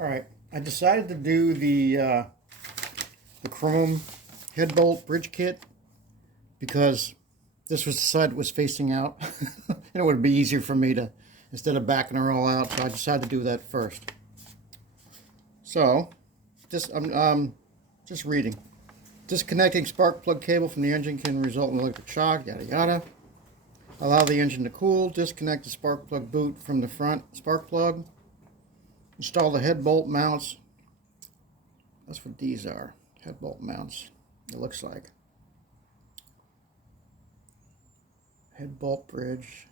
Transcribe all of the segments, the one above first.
All right, I decided to do the chrome head bolt bridge kit because this was the side that was facing out. And it would be easier for me to, instead of backing her all out, so I decided to do that first. So, I'm just reading. Disconnecting spark plug cable from the engine can result in electric shock, yada yada. Allow the engine to cool. Disconnect the spark plug boot from the front spark plug. Install the head bolt mounts. That's what these are. Head bolt mounts. It looks like. Head bolt bridge.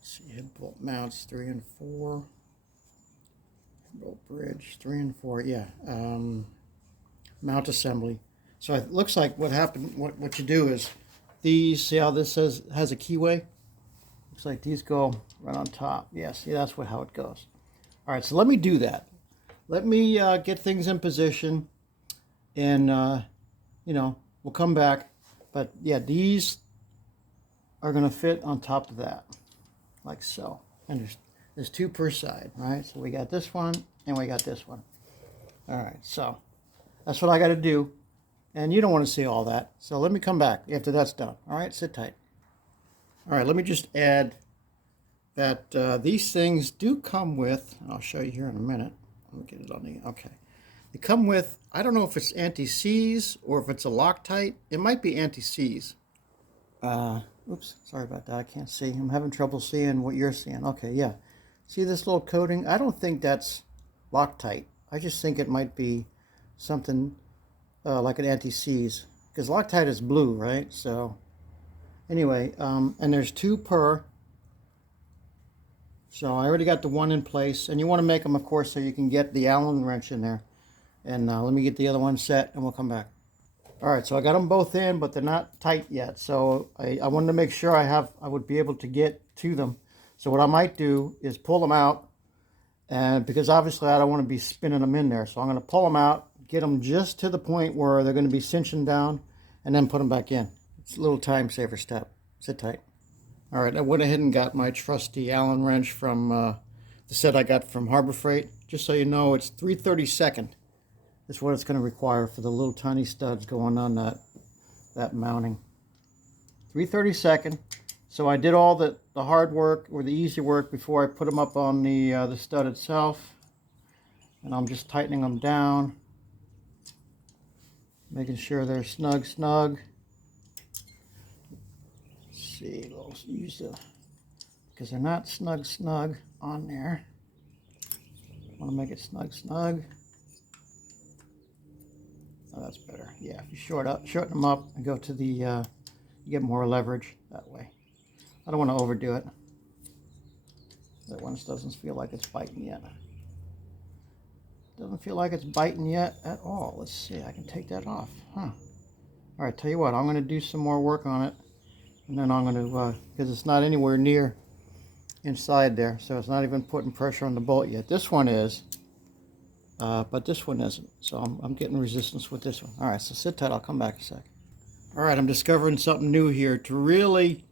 Let's see, head bolt mounts 3 and 4. Head bolt bridge 3 and 4. Yeah. Mount assembly. So it looks like what happened. What you do is these. See how this has a keyway? Looks like these go right on top. Yeah. See, that's how it goes. All right. So let me do that. Let me get things in position, and we'll come back. But yeah, these are going to fit on top of that, like so. And there's 2 per side, right? So we got this one and we got this one. All right, so that's what I got to do, and you don't want to see all that. So let me come back after that's done. All right, sit tight. All right, let me just add that these things do come with. I'll show you here in a minute. Let me get it on the. Okay, they come with. I don't know if it's anti-seize or if it's a Loctite. It might be anti-seize. Oops, sorry about that. I can't see. I'm having trouble seeing what you're seeing. Okay, yeah. See this little coating? I don't think that's Loctite. I just think it might be something like an anti-seize, because Loctite is blue, right? So anyway, and there's 2 per. So I already got the one in place, and you want to make them, of course, so you can get the Allen wrench in there. And let me get the other one set, and we'll come back. All right, so I got them both in, but they're not tight yet. So I wanted to make sure I would be able to get to them. So what I might do is pull them out, and because obviously I don't want to be spinning them in there. So I'm going to pull them out, get them just to the point where they're going to be cinching down, and then put them back in. It's a little time saver step. Sit tight. All right, I went ahead and got my trusty Allen wrench from the set I got from Harbor Freight. Just so you know, it's 3/32. That's what it's going to require for the little tiny studs going on that mounting. 3/32. So I did all the hard work or the easy work before I put them up on the stud itself, and I'm just tightening them down, making sure they're snug. Let's see, we'll use the, because they're not snug on there. I want to make it snug. Oh, that's better. Yeah, if you shorten them up and go to the, you get more leverage that way. I don't want to overdo it. That one doesn't feel like it's biting yet. Doesn't feel like it's biting yet at all. Let's see, I can take that off. Huh. All right, tell you what, I'm going to do some more work on it. And then I'm going to, because it's not anywhere near inside there, so it's not even putting pressure on the bolt yet. This one is. But this one isn't, so I'm getting resistance with this one. All right, so sit tight, I'll come back in a sec. All right, I'm discovering something new here. To really,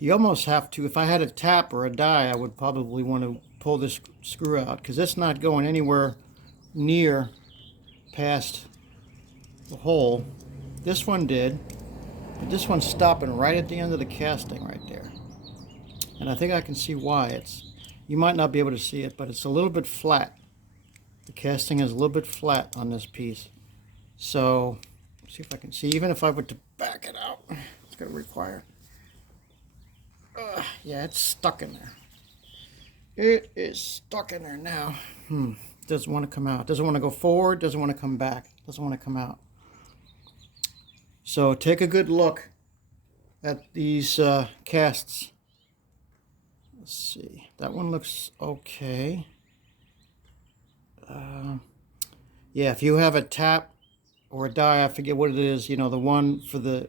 you almost have to, if I had a tap or a die, I would probably want to pull this screw out, because it's not going anywhere near past the hole. This one did, but this one's stopping right at the end of the casting right there. And I think I can see why. You might not be able to see it, but it's a little bit flat. The casting is a little bit flat on this piece. So, let's see if I can see. Even if I were to back it out, it's going to require. Yeah, it's stuck in there. It is stuck in there now. Doesn't want to come out. Doesn't want to go forward. Doesn't want to come back. Doesn't want to come out. So, take a good look at these casts. Let's see. That one looks okay. Yeah, if you have a tap or a die, I forget what it is. You know, the one for the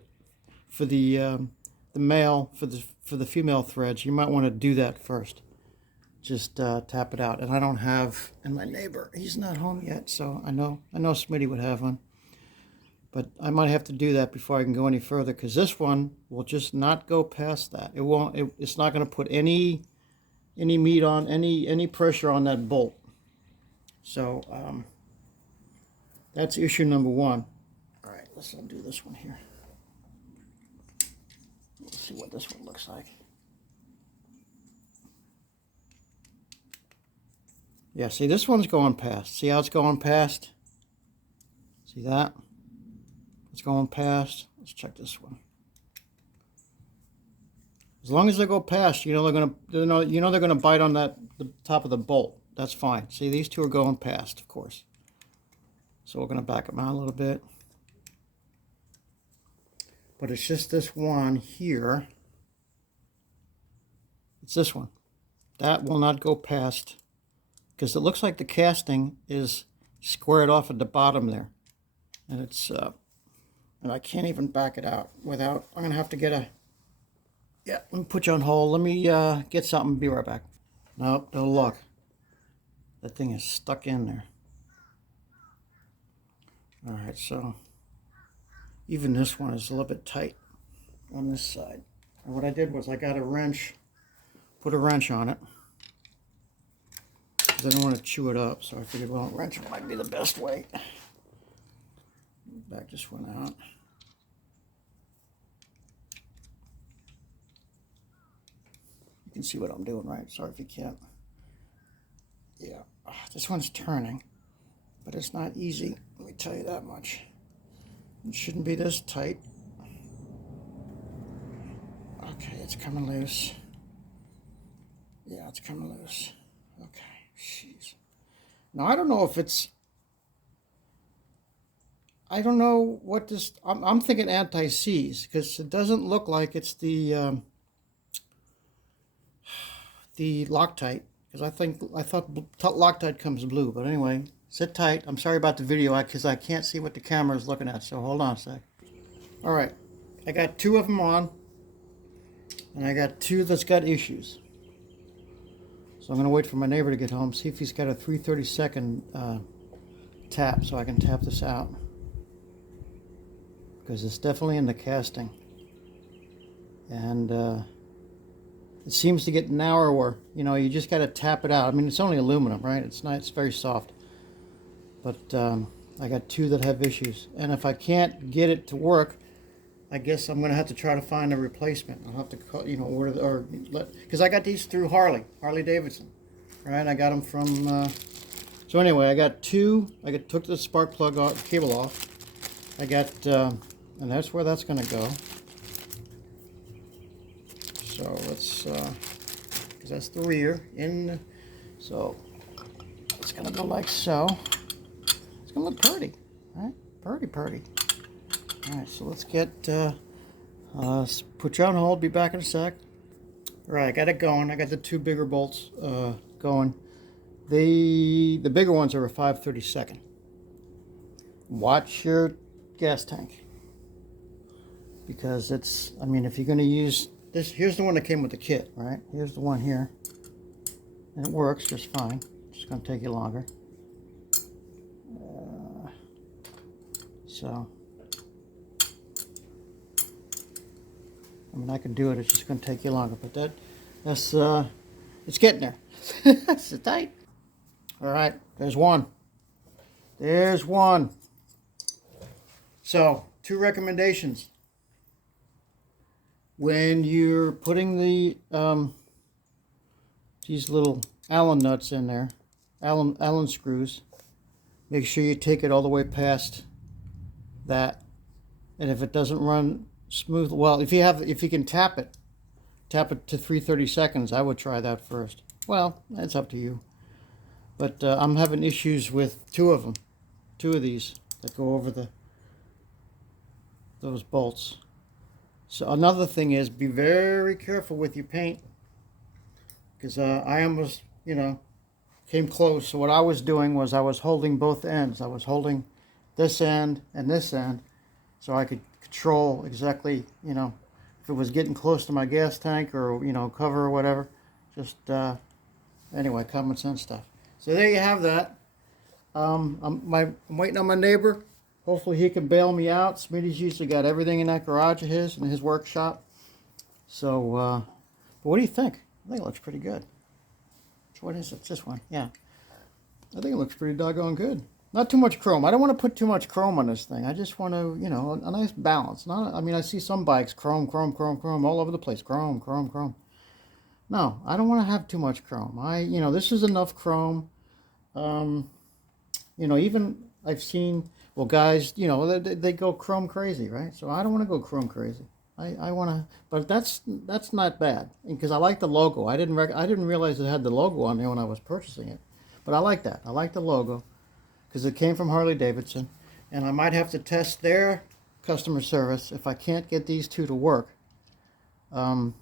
male, for the female threads, you might want to do that first. Just tap it out. And I don't have, and my neighbor, he's not home yet, so I know Smitty would have one. But I might have to do that before I can go any further, because this one will just not go past that. It won't. It's not going to put any any meat on, any pressure on that bolt. So that's issue number one. All right, let's undo this one here. Let's see what this one looks like. Yeah, see, this one's going past. See how it's going past? See that? It's going past. Let's check this one. As long as they go past, you know they're gonna bite on the top of the bolt. That's fine. See, these two are going past, of course. So we're gonna back them out a little bit. But it's just this one here. It's this one. That will not go past, because it looks like the casting is squared off at the bottom there. And it's, and I can't even back it out without, I'm gonna have to get a, yeah, let me put you on hold. Let me get something, be right back. Nope, no luck. That thing is stuck in there. All right, so even this one is a little bit tight on this side. And what I did was I got a wrench, put a wrench on it, because I don't want to chew it up. So I figured, well, a wrench might be the best way. Back just went out. You can see what I'm doing, right? Sorry if you can't. Yeah, this one's turning, but it's not easy. Let me tell you that much. It shouldn't be this tight. Okay, it's coming loose. Yeah, it's coming loose. Okay, jeez. Now, I don't know if it's... I don't know what this... I'm thinking anti-seize, because it doesn't look like it's the Loctite, because I thought Loctite comes blue, but anyway, sit tight. I'm sorry about the video, because I can't see what the camera is looking at, so hold on a sec. All right, I got two of them on, and I got two that's got issues. So I'm going to wait for my neighbor to get home, see if he's got a 3/32 tap, so I can tap this out. Because it's definitely in the casting. And it seems to get narrower. You know, you just got to tap it out. I mean, it's only aluminum, right? It's not, it's very soft. But I got two that have issues. And if I can't get it to work, I guess I'm going to have to try to find a replacement. I'll have to call, you know, order, or let, because I got these through Harley Davidson, right? I got them from, so anyway, I got two. Took the spark plug off, cable off. I got, and that's where that's going to go. So let's, because that's the rear, so it's going to go like so. It's going to look pretty, right? Pretty. All right, so let's get, put you on hold, be back in a sec. All right, I got it going. I got the two bigger bolts going. The bigger ones are a 5/32. Watch your gas tank. Because it's, I mean, if you're going to use this, here's the one that came with the kit, right? Here's the one here. And it works just fine. It's just going to take you longer. So, I mean, I can do it. It's just going to take you longer. But that's it's getting there. It's tight. All right, there's one. There's one. So, two recommendations. When you're putting the these little Allen nuts in there, Allen screws, make sure you take it all the way past that. And if it doesn't run smooth, well, if you can tap it to 3/32. I would try that first. Well, that's up to you. But I'm having issues with two of these that go over those bolts. So another thing is, be very careful with your paint, because I almost, you know, came close. So what I was doing was I was holding both ends. I was holding this end and this end, so I could control exactly, you know, if it was getting close to my gas tank or, you know, cover or whatever. Just anyway, common sense stuff. So there you have that. I'm waiting on my neighbor. Hopefully he can bail me out. Smitty's usually got everything in that garage of his, in his workshop. So, but what do you think? I think it looks pretty good. What is it? It's this one. Yeah. I think it looks pretty doggone good. Not too much chrome. I don't want to put too much chrome on this thing. I just want to, you know, a nice balance. Not, I mean, I see some bikes, chrome, chrome, chrome, chrome, all over the place. Chrome, chrome, chrome. No, I don't want to have too much chrome. You know, this is enough chrome. You know, even I've seen, well, guys, you know, they go chrome crazy, right? So I don't want to go chrome crazy. I want to, but that's not bad because I like the logo. I didn't realize it had the logo on there when I was purchasing it, but I like that. I like the logo because it came from Harley Davidson, and I might have to test their customer service if I can't get these two to work. Because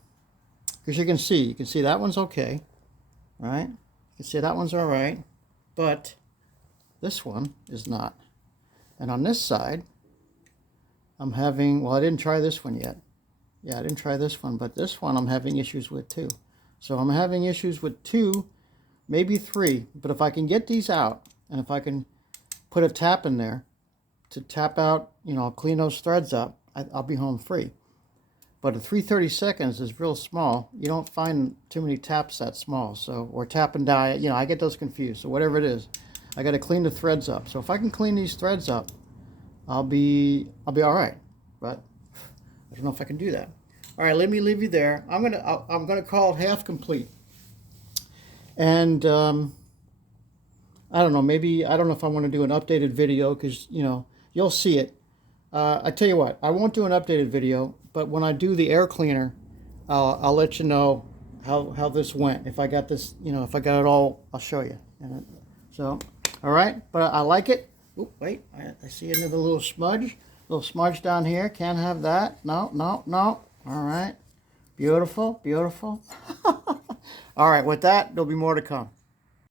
you can see that one's okay, right? You can see that one's all right, but this one is not. And on this side, I'm having, well, I didn't try this one yet. Yeah, I didn't try this one, but this one I'm having issues with too. So I'm having issues with 2, maybe 3, but if I can get these out, and if I can put a tap in there to tap out, you know, I'll clean those threads up, I'll be home free. But a 3/32 is real small. You don't find too many taps that small, so, or tap and die, you know, I get those confused. So whatever it is, I got to clean the threads up. So if I can clean these threads up, I'll be all right. But I don't know if I can do that. All right, let me leave you there. I'm gonna call it half complete. And I don't know. Maybe I don't know if I want to do an updated video because you know you'll see it. I tell you what, I won't do an updated video, but when I do the air cleaner, I'll let you know how this went. If I got this, you know, if I got it all, I'll show you. So, all right, but I like it. Oop, wait, I see another little smudge down here. Can't have that. No, no, no. All right, beautiful, beautiful. All right, with that, there'll be more to come.